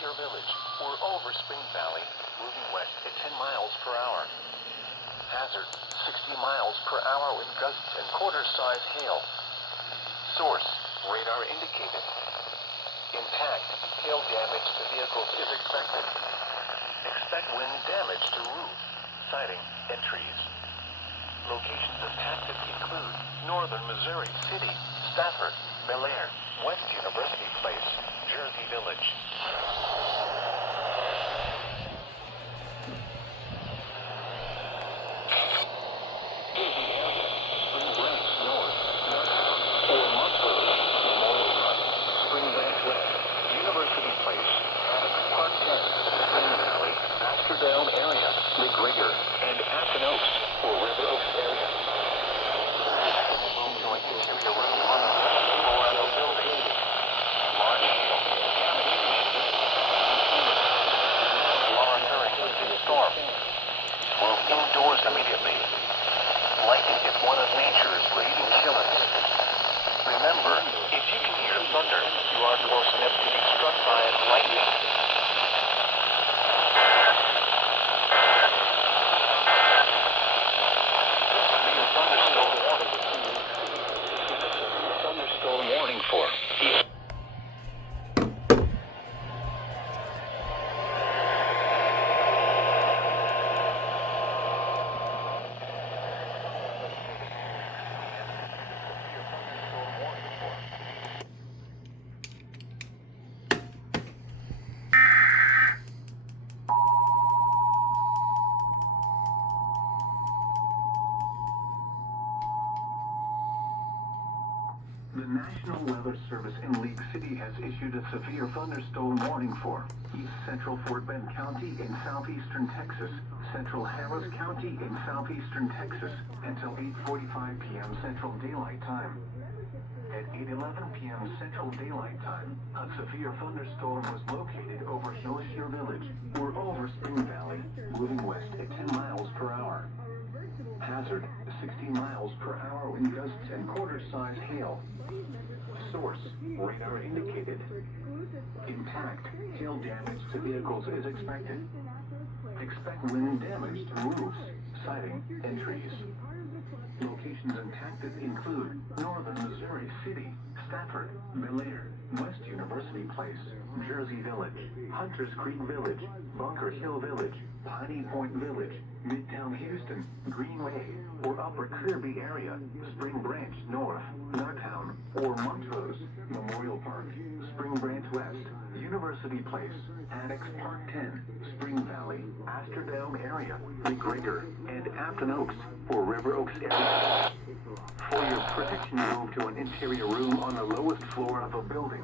Shore Village or over Spring Valley, moving west at 10 miles per hour. Hazard, 60 miles per hour with gusts and quarter-size hail. Source, radar indicated. Impact, hail damage to vehicles is expected. Expect wind damage to roofs, siding, and trees. Locations impacted include northern Missouri City, Stafford, Bel Air, West University Place, Jersey Village. Indoors immediately. Lightning is one of nature's leading killers. Remember, if you can hear thunder, you are close enough to be struck by lightning. Thunderstorm warning for. The National Weather Service in League City has issued a severe thunderstorm warning for East Central Fort Bend County in southeastern Texas, Central Harris County in southeastern Texas, until 8:45 p.m. Central Daylight Time. At 8:11 p.m. Central Daylight Time, a severe thunderstorm was located over Shore Village or over Spring Valley, moving west at 10 miles per hour. Hazard, 60 miles per hour wind gusts and quarter-size hail. Source, radar indicated. Impact, hail damage to vehicles is expected. Expect wind damage to roofs, siding, and trees. Locations impacted include northern Missouri City, Stafford, Bel Air, West University Place, Jersey Village, Hunters Creek Village, Bunker Hill Village, Piney Point Village, Midtown Houston, Greenway, or Upper Kirby area, Spring Branch North, Northtown, or Montrose, Memorial Park, Spring Branch West, University Place, Annex Park 10, Spring Valley, Astrodome area, McGregor, and Afton Oaks, or River Oaks area. For your protection, move to an interior room on the lowest floor of a building.